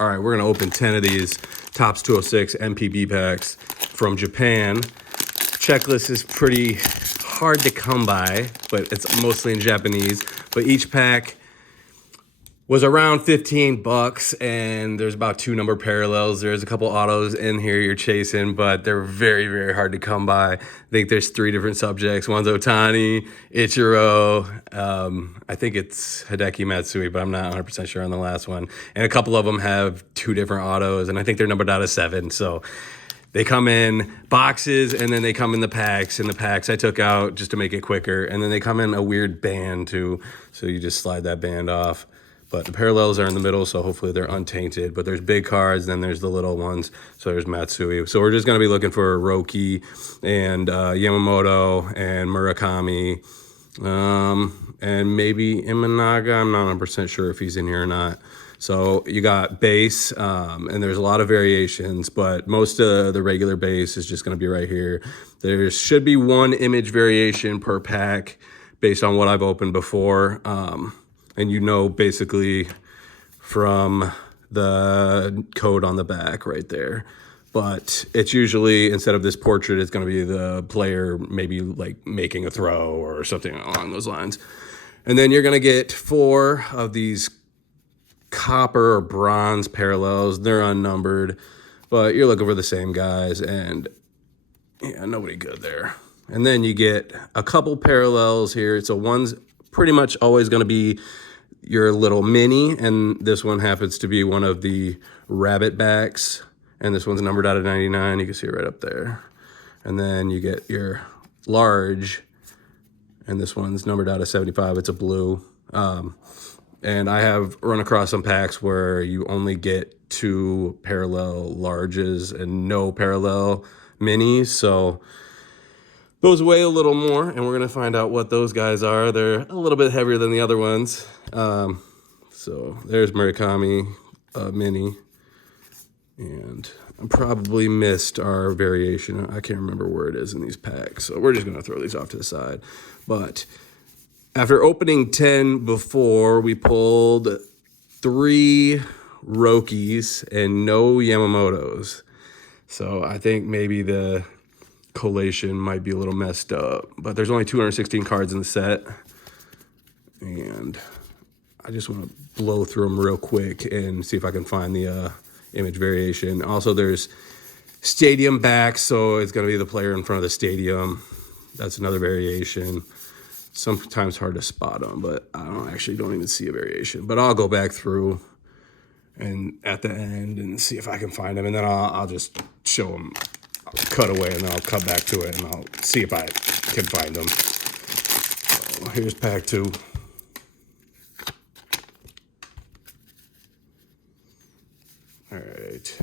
All right, we're gonna open 10 of these Topps 206 Npb packs from Japan. Checklist is pretty hard to come by, but it's mostly in Japanese. But each pack was around 15 bucks, and there's about 2 number parallels. There's a couple autos in here you're chasing, but they're very, very hard to come by. I think there's 3 different subjects. One's Otani, Ichiro, I think it's Hideki Matsui, but I'm not 100% sure on the last one. And a couple of them have 2 different autos, and I think they're numbered out of 7. So they come in boxes, and then they come in the packs. And the packs I took out just to make it quicker. And then they come in a weird band too, so you just slide that band off. But the parallels are in the middle, so hopefully they're untainted. But there's big cards, then there's the little ones. So there's Matsui. So we're just going to be looking for Roki and Yamamoto and Murakami. And maybe Imanaga. I'm not 100% sure if he's in here or not. So you got base, and there's a lot of variations, but most of the regular base is just going to be right here. There should be 1 image variation per pack based on what I've opened before. And you know basically from the code on the back right there. But it's usually, instead of this portrait, it's going to be the player maybe like making a throw or something along those lines. And then you're going to get 4 of these copper or bronze parallels. They're unnumbered, but you're looking for the same guys, and yeah, nobody good there. And then you get a couple parallels here. So one's pretty much always going to be your little mini, and this one happens to be one of the rabbit backs, and this one's numbered out of 99. You can see it right up there. And then you get your large, and this one's numbered out of 75. It's a blue. And I have run across some packs where you only get 2 parallel larges and no parallel minis. So those weigh a little more, and we're going to find out what those guys are. They're a little bit heavier than the other ones. So there's Murakami mini. And I probably missed our variation. I can't remember where it is in these packs. So we're just going to throw these off to the side. But after opening 10 before, we pulled 3 Rokis and no Yamamotos. So I think maybe the collation might be a little messed up. But there's only 216 cards in the set. And I just want to blow through them real quick and see if I can find the image variation. Also, there's stadium backs, so it's going to be the player in front of the stadium. That's another variation. Sometimes hard to spot them, but I don't even see a variation. But I'll go back through and at the end and see if I can find them, and then I'll just show them. I'll cut away, and then I'll cut back to it, and I'll see if I can find them. So here's pack 2. All right.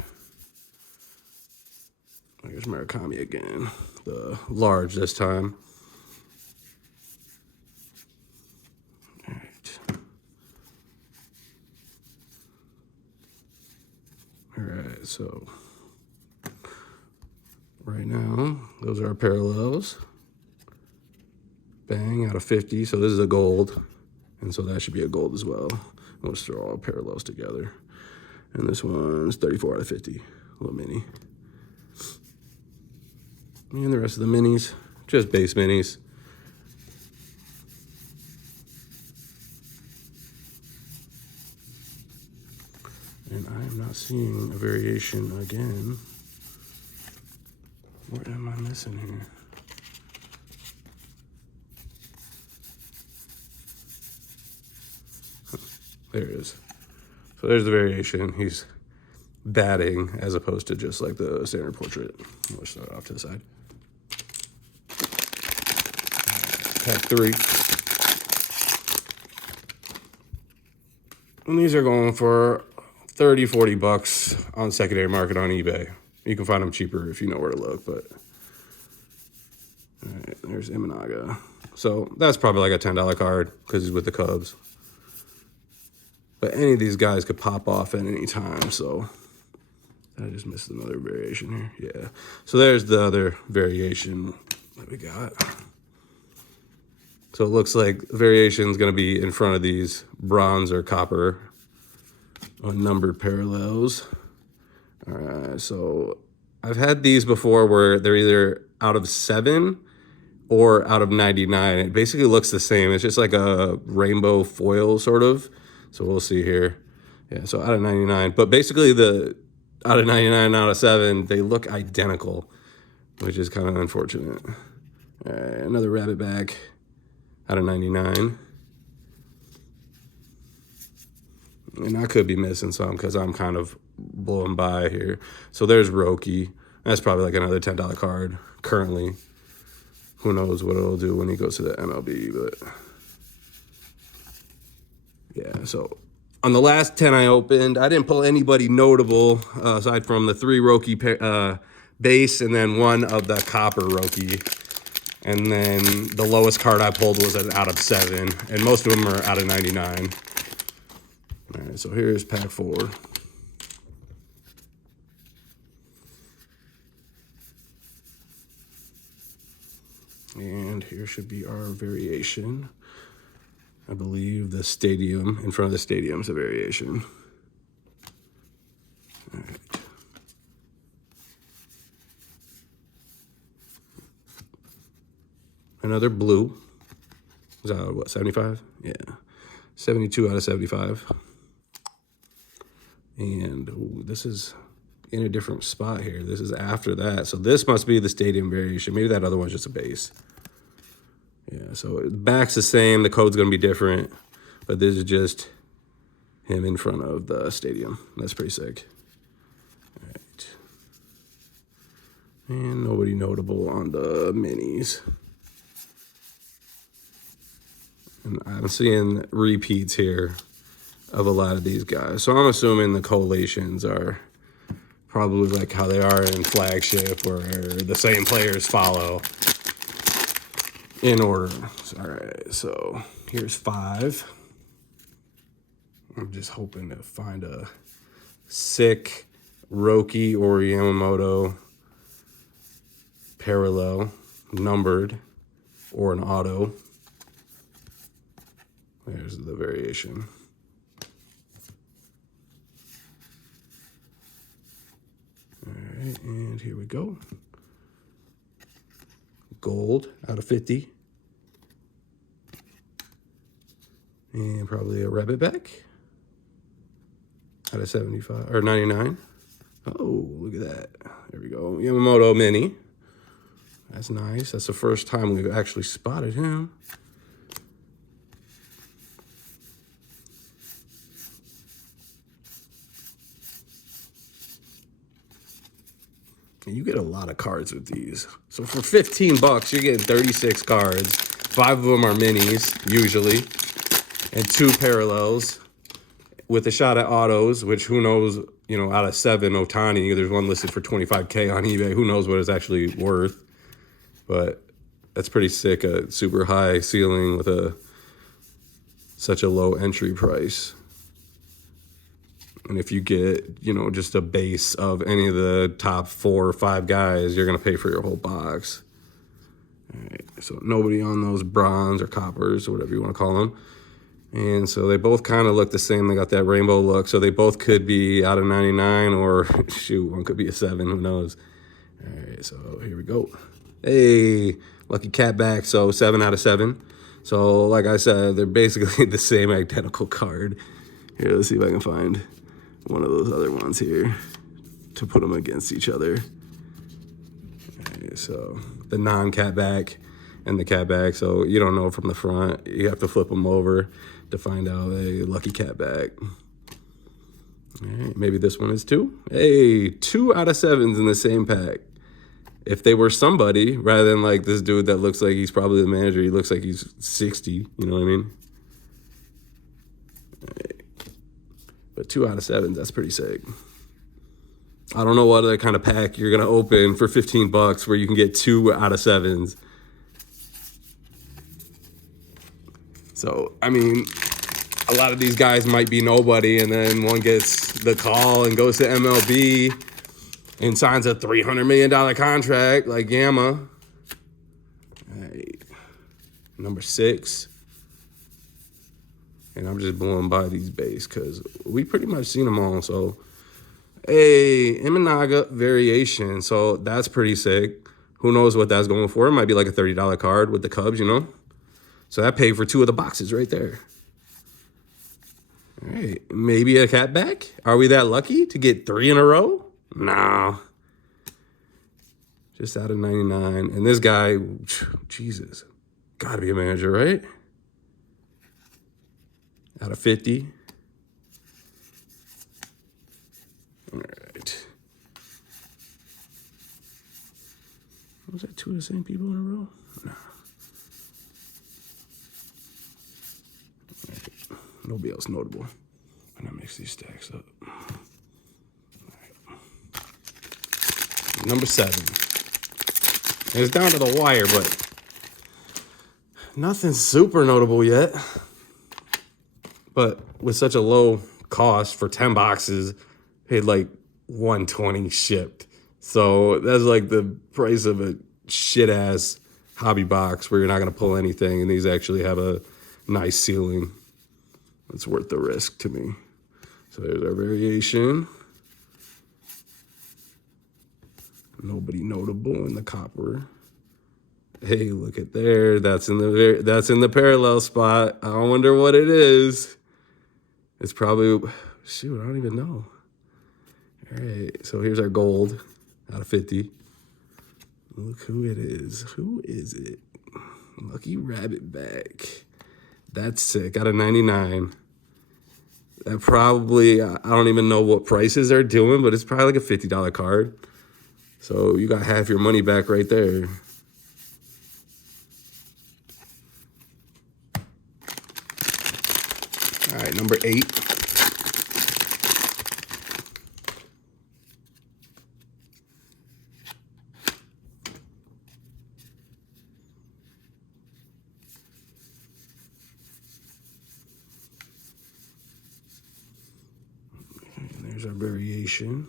Here's Murakami again, the large this time. All right. All right, so right now, those are our parallels. Bang, out of 50, so this is a gold, and so that should be a gold as well. We'll just throw all parallels together. And this one's 34 out of 50, a little mini. And the rest of the minis, just base minis. And I am not seeing a variation again. What am I missing here? There it is. So there's the variation. He's batting as opposed to just like the standard portrait. We'll start off to the side. Pack 3. And these are going for 30, 40 bucks on secondary market on eBay. You can find them cheaper if you know where to look, but all right, there's Imanaga. So that's probably like a $10 card because he's with the Cubs. But any of these guys could pop off at any time, so I just missed another variation here. Yeah. So there's the other variation that we got. So it looks like variation is going to be in front of these bronze or copper unnumbered parallels. All right, so I've had these before where they're either out of 7 or out of 99. It basically looks the same. It's just like a rainbow foil sort of. So we'll see here. Yeah, so out of 99. But basically the out of 99, out of 7, they look identical, which is kind of unfortunate. All right, another rabbit back out of 99. And I could be missing some because I'm kind of blowing by here. So there's Roki. That's probably like another $10 card currently. Who knows what it'll do when he goes to the MLB, but yeah, so on the last 10 I opened, I didn't pull anybody notable aside from the 3 Roki base and then 1 of the copper Roki. And then the lowest card I pulled was an out of 7, and most of them are out of 99. All right, so here's pack 4. And here should be our variation. I believe the stadium, in front of the stadium is a variation. All right. Another blue. Is that what, 75? Yeah. 72 out of 75. And ooh, this is in a different spot here. This is after that. So this must be the stadium variation. Maybe that other one's just a base. Yeah, so the back's the same. The code's going to be different. But this is just him in front of the stadium. That's pretty sick. All right. And nobody notable on the minis. And I'm seeing repeats here of a lot of these guys. So I'm assuming the collations are probably like how they are in flagship, where the same players follow in order. All right, so here's 5. I'm just hoping to find a sick Roki or Yamamoto parallel, numbered, or an auto. There's the variation. All right, and here we go. Gold out of 50. And probably a rabbit back out of 75 or 99. Oh, look at that. There we go. Yamamoto mini. That's nice. That's the first time we've actually spotted him. And you get a lot of cards with these. So for 15 bucks, you're getting 36 cards. 5 of them are minis, usually, and 2 parallels with a shot at autos, which who knows, you know, out of 7, Ohtani, there's one listed for 25K on eBay. Who knows what it's actually worth, but that's pretty sick. A super high ceiling with such a low entry price. And if you get, you know, just a base of any of the top 4 or 5 guys, you're going to pay for your whole box. All right, so nobody on those bronze or coppers or whatever you want to call them. And so they both kind of look the same. They got that rainbow look. So they both could be out of 99 or, shoot, one could be a 7. Who knows? All right, so here we go. Hey, lucky cat back. So 7 out of 7. So like I said, they're basically the same identical card. Here, let's see if I can find one of those other ones here to put them against each other. Okay, so the non-cat back and the cat back. So you don't know from the front. You have to flip them over to find out a lucky cat back. All right, maybe this one is 2. Hey, 2 out of 7s in the same pack. If they were somebody, rather than like this dude that looks like he's probably the manager, he looks like he's 60, you know what I mean? All right. But 2 out of 7s, that's pretty sick. I don't know what other kind of pack you're going to open for 15 bucks where you can get 2 out of 7s. So, I mean, a lot of these guys might be nobody, and then one gets the call and goes to MLB and signs a $300 million contract like Yama. All right. Number 6. And I'm just blowing by these base because we pretty much seen them all. So, a Imanaga variation. So that's pretty sick. Who knows what that's going for? It might be like a $30 card with the Cubs, you know? So that paid for 2 of the boxes right there. All right, maybe a cat back? Are we that lucky to get 3 in a row? Nah. Just out of 99. And this guy, Jesus, gotta be a manager, right? Out of 50. All right. Was that 2 of the same people in a row? No. Right. Nobody else notable. And I mix these stacks up. All right. Number 7. And it's down to the wire, but nothing super notable yet. But with such a low cost for 10 boxes, paid like $120 shipped. So that's like the price of a shit ass hobby box where you're not gonna pull anything, and these actually have a nice ceiling. It's worth the risk to me. So there's our variation. Nobody notable in the copper. Hey, look at there. That's in the parallel spot. I wonder what it is. It's probably, shoot, I don't even know. All right, so here's our gold out of 50. Look who it is. Who is it? Lucky Rabbit back. That's sick. Out of 99. That probably, I don't even know what prices they're doing, but it's probably like a $50 card. So you got half your money back right there. All right, number 8. There's our variation.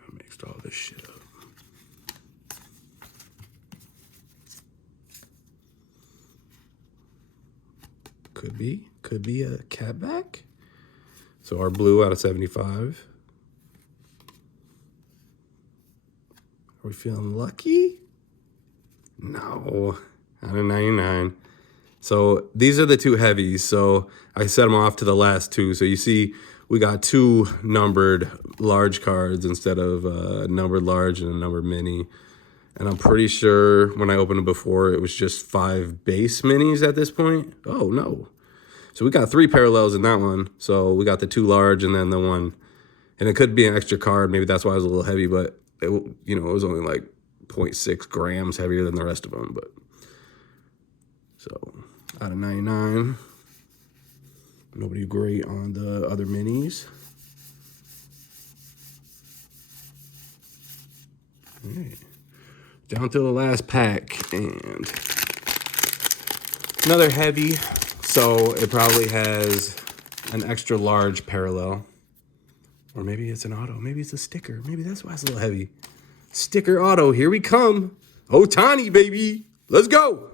I mixed all this shit up. Could be a cat back. So our blue out of 75. Are we feeling lucky? No, out of 99. So these are the 2 heavies. So I set them off to the last 2. So you see we got 2 numbered large cards instead of a numbered large and a numbered mini. And I'm pretty sure when I opened it before, it was just 5 base minis at this point. Oh, no. So we got 3 parallels in that one. So we got the 2 large and then the 1. And it could be an extra card. Maybe that's why it was a little heavy, but it, you know, it was only like 0.6 grams heavier than the rest of them. But so out of 99. Nobody great on the other minis. All right. Down to the last pack, and another heavy. So it probably has an extra large parallel. Or maybe it's an auto. Maybe it's a sticker. Maybe that's why it's a little heavy. Sticker auto, here we come. Ohtani, baby. Let's go.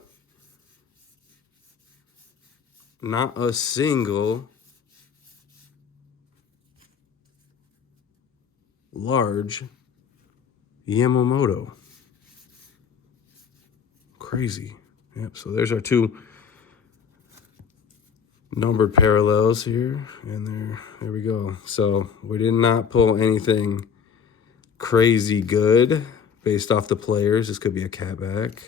Not a single large Yamamoto. Crazy. Yep, so there's our 2 numbered parallels here, and there we go. So we did not pull anything crazy good based off the players. This could be a cat back.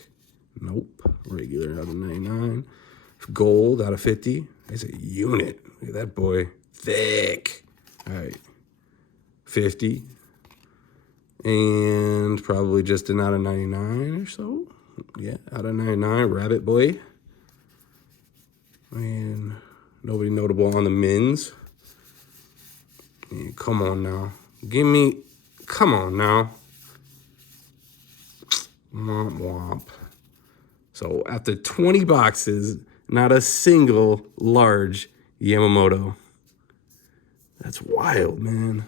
Nope. Regular out of 99. Gold out of 50. That's a unit. Look at that boy. Thick. All right. 50. And probably just an out of 99 or so. Yeah, out of 99. Rabbit boy. And nobody notable on the mins. Yeah, come on now. Give me, come on now. Womp womp. So after 20 boxes, not a single large Yamamoto. That's wild, man.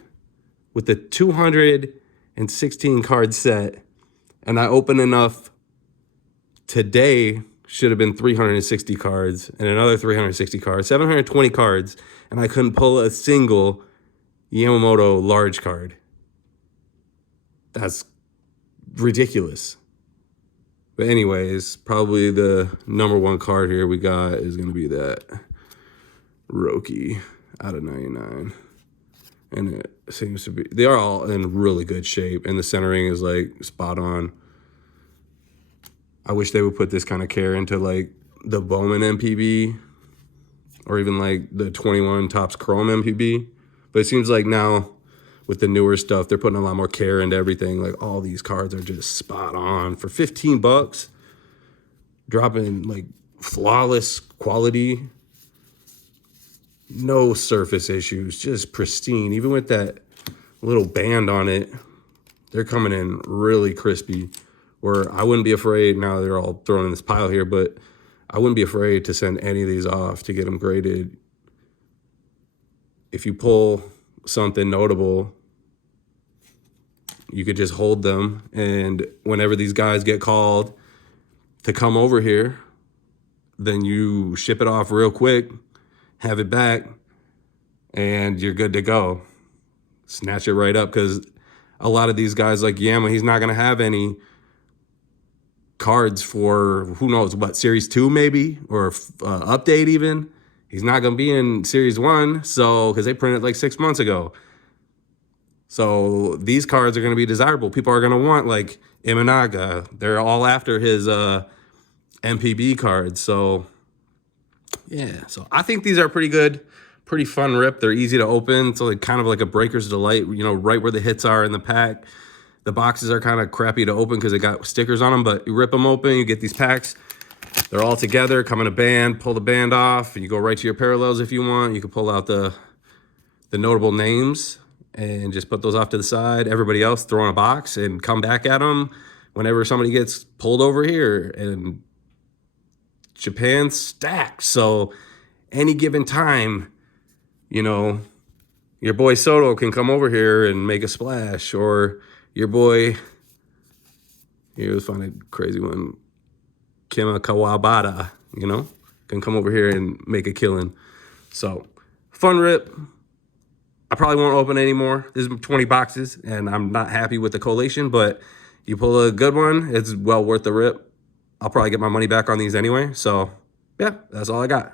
With the 216 card set, and I open enough Today should have been 360 cards and another 360 cards, 720 cards, and I couldn't pull a single Yamamoto large card. That's ridiculous. But anyways, probably the number one card here we got is going to be that Roki out of 99. And it seems to be, they are all in really good shape. And the centering is like spot on. I wish they would put this kind of care into like the Bowman MPB or even like the 21 Topps Chrome MPB. But it seems like now with the newer stuff, they're putting a lot more care into everything. Like all these cards are just spot on for 15 bucks, dropping like flawless quality, no surface issues, just pristine. Even with that little band on it, they're coming in really crispy. Where I wouldn't be afraid, now they're all thrown in this pile here, but I wouldn't be afraid to send any of these off to get them graded. If you pull something notable, you could just hold them, and whenever these guys get called to come over here, then you ship it off real quick, have it back, and you're good to go. Snatch it right up, because a lot of these guys like Yama, he's not going to have any cards for who knows what, Series 2 maybe, or update even. He's not going to be in Series 1, so because they printed like 6 months ago. So these cards are going to be desirable. People are going to want like Imanaga. They're all after his MPB cards. So yeah, so I think these are pretty good, pretty fun rip. They're easy to open. So like kind of like a Breaker's Delight, you know, right where the hits are in the pack. The boxes are kind of crappy to open because they got stickers on them, but you rip them open, you get these packs. They're all together, come in a band, pull the band off, and you go right to your parallels if you want. You can pull out the notable names and just put those off to the side. Everybody else throw in a box and come back at them whenever somebody gets pulled over here. And Japan stacks. So any given time, you know, your boy Soto can come over here and make a splash, or your boy, here was find a crazy one, Kima Kawabata, you know, can come over here and make a killing. So fun rip. I probably won't open anymore. This is 20 boxes, and I'm not happy with the collation, but you pull a good one, it's well worth the rip. I'll probably get my money back on these anyway. So yeah, that's all I got.